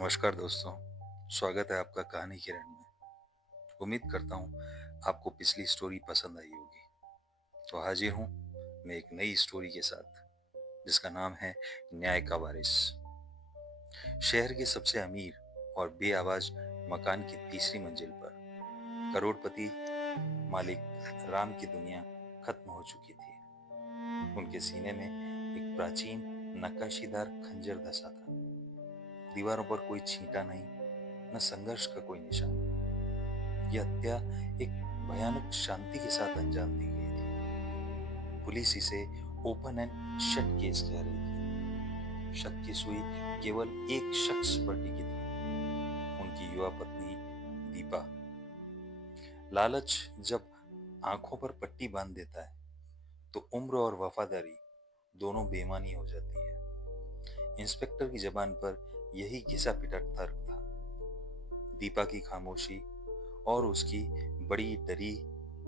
नमस्कार दोस्तों, स्वागत है आपका कहानी किरण में। उम्मीद करता हूँ आपको पिछली स्टोरी पसंद आई होगी। तो हाजिर हूँ मैं एक नई स्टोरी के साथ जिसका नाम है न्याय का वारिस। शहर के सबसे अमीर और बेआवाज मकान की तीसरी मंजिल पर करोड़पति मालिक राम की दुनिया खत्म हो चुकी थी। उनके सीने में एक प्राचीन नक्काशीदार खंजर धंसा था। दीवारों पर कोई छींटा नहीं, न संघर्ष का कोई निशान। यह हत्या एक भयानक शांति के साथ अंजाम दी गई थी। पुलिस इसे ओपन एंड शट केस कह रही थी। शक की सुई केवल एक शख्स पर टिकी थी, उनकी युवा पत्नी दीपा। लालच जब आंखों पर पट्टी बांध देता है तो उम्र और वफादारी दोनों बेईमानी हो जाती है। इंस्पेक्टर की जबान पर यही घिसा पिटा तर्क था। दीपा की खामोशी और उसकी बड़ी डरी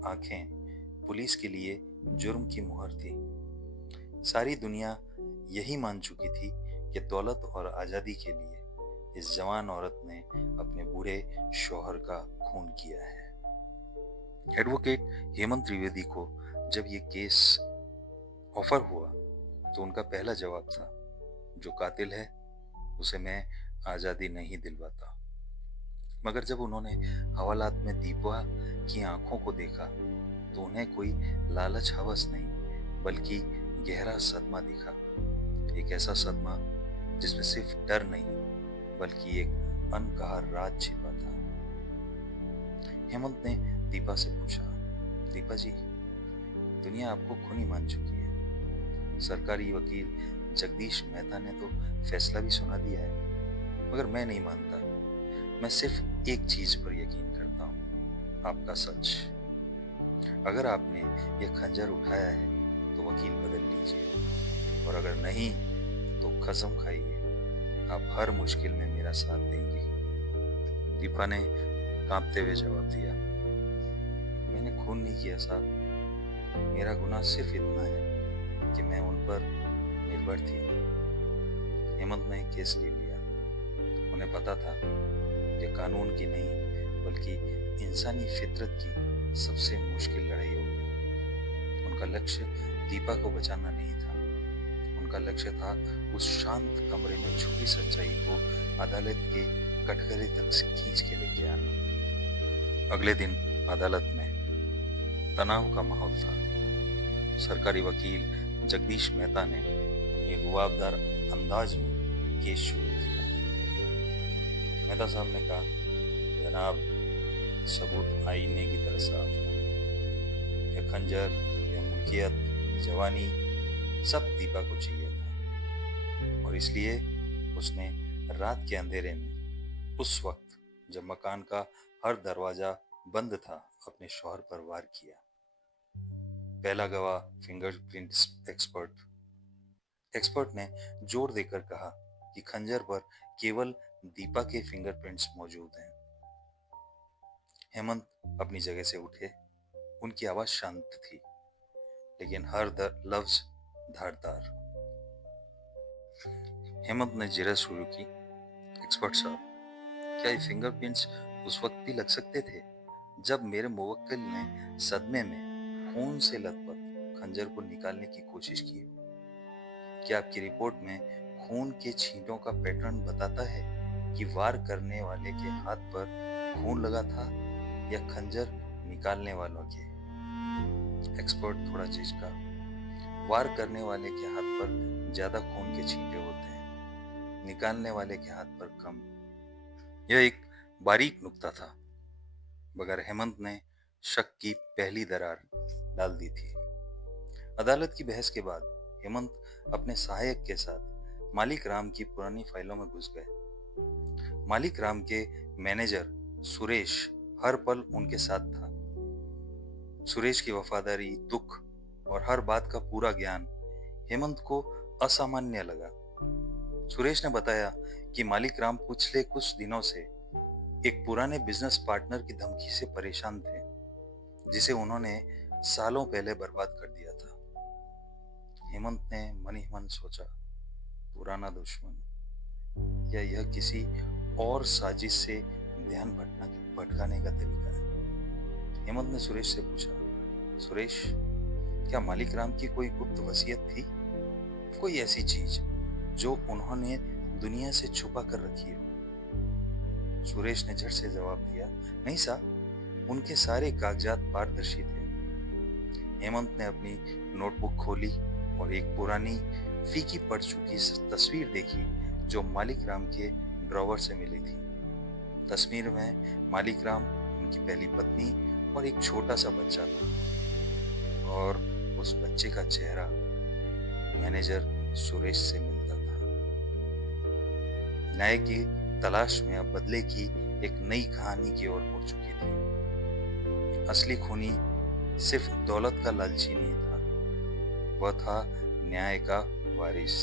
आंखें पुलिस के लिए जुर्म की मुहर थी। सारी दुनिया यही मान चुकी थी कि दौलत और आजादी के लिए इस जवान औरत ने अपने बूढ़े शौहर का खून किया है। एडवोकेट हेमंत त्रिवेदी को जब ये केस ऑफर हुआ तो उनका पहला जवाब था, जो कातिल है उसे मैं आजादी नहीं दिलवाता। मगर जब उन्होंने हवालात में दीपा की आंखों को देखा तो उन्हें कोई लालच हवस नहीं बल्कि गहरा सदमा दिखा। एक ऐसा सदमा जिसमें सिर्फ डर नहीं बल्कि एक अनकहा राज छिपा था। हेमंत ने दीपा से पूछा, दीपा जी, दुनिया आपको खूनी मान चुकी है। सरकारी वकील जगदीश मेहता ने तो फैसला भी सुना दिया है, मगर मैं नहीं मानता। मैं सिर्फ एक चीज पर यकीन करता हूँ, आपका सच। अगर आपने यह खंजर उठाया है तो वकील बदल लीजिए, और अगर नहीं तो कसम खाइए आप हर मुश्किल में मेरा साथ देंगी। दीपा ने कांपते हुए जवाब दिया, मैंने खून नहीं किया साहब। मेरा गुनाह सिर्फ इतना है कि मैं उन पर निर्भर थी। हेमंत ने केस ले लिया। उन्हें पता था यह कानून की नहीं बल्कि इंसानी फितरत की सबसे मुश्किल लड़ाई होगी। उनका लक्ष्य दीपा को बचाना नहीं था, उनका लक्ष्य था उस शांत कमरे में छुपी सच्चाई को अदालत के कटघरे तक खींच के लेके आना। अगले दिन अदालत में तनाव का माहौल था। सरकारी वकील जगदीश मेहता ने अपने रुआबदार अंदाज में केस शुरू किया। मेहता साहब ने कहा, जनाब, सबूत आईने की तरह साफ है। यह खंजर, यह मुल्कियत, जवानी, सब दीपा को चाहिए था, और इसलिए उसने रात के अंधेरे में, उस वक्त जब मकान का हर दरवाजा बंद था, अपने शौहर पर वार किया। पहला गवाह फिंगरप्रिंट एक्सपर्ट ने जोर देकर कहा कि खंजर पर केवल दीपा के फिंगरप्रिंट्स मौजूद हैं। हेमंत अपनी जगह से उठे। उनकी आवाज शांत थी लेकिन हर लफ्ज धारदार। हेमंत ने जिरह शुरू की, एक्सपर्ट साहब, क्या ये फिंगरप्रिंट्स उस वक्त भी लग सकते थे जब मेरे मुवक्किल ने सदमे में खून से लथपथ खंजर को निकालने की कोशिश की? क्या आपकी रिपोर्ट में खून के छींटों का पैटर्न बताता है कि वार करने वाले के हाथ पर खून लगा था या खंजर निकालने वालों के? एक्सपर्ट थोड़ा झिझका। वार करने वाले के हाथ पर ज्यादा खून के छींटे होते हैं, निकालने वाले के हाथ पर कम। यह एक बारीक नुक्ता था, मगर हेमंत ने शक की पहली दरार डाल दी थी। अदालत की बहस के बाद हेमंत अपने सहायक के साथ मालिक राम की पुरानी फाइलों में घुस गए। मालिक राम के मैनेजर सुरेश हर पल उनके साथ था। सुरेश की वफादारी, दुख और हर बात का पूरा ज्ञान हेमंत को असामान्य लगा। सुरेश ने बताया कि मालिक राम पिछले कुछ दिनों से एक पुराने बिजनेस पार्टनर की धमकी से परेशान थे, जिसे उन्होंने सालों पहले बर्बाद कर दिया था। हेमंत ने मन ही मन सोचा, पुराना दुश्मन, या यह किसी और साजिश से ध्यान भटकाने का तरीका है। हेमंत ने सुरेश से पूछा, सुरेश, क्या मालिक राम की कोई गुप्त वसीयत थी? कोई ऐसी चीज जो उन्होंने दुनिया से छुपा कर रखी हो? सुरेश ने झट से जवाब दिया, नहीं साहब, उनके सारे कागजात पारदर्शी थे। हेमंत ने अपनी नोटबुक खोली और एक पुरानी फीकी पड़ चुकी तस्वीर देखी जो मालिक राम के ड्रॉवर से मिली थी। तस्वीर में मालिक राम, उनकी पहली पत्नी और एक छोटा सा बच्चा था, और उस बच्चे का चेहरा मैनेजर सुरेश से मिलता था। न्याय की तलाश में अब बदले की एक नई कहानी की ओर मुड़ चुकी थी। असली खूनी सिर्फ दौलत का लालची नहीं था, वह था न्याय का वारिस।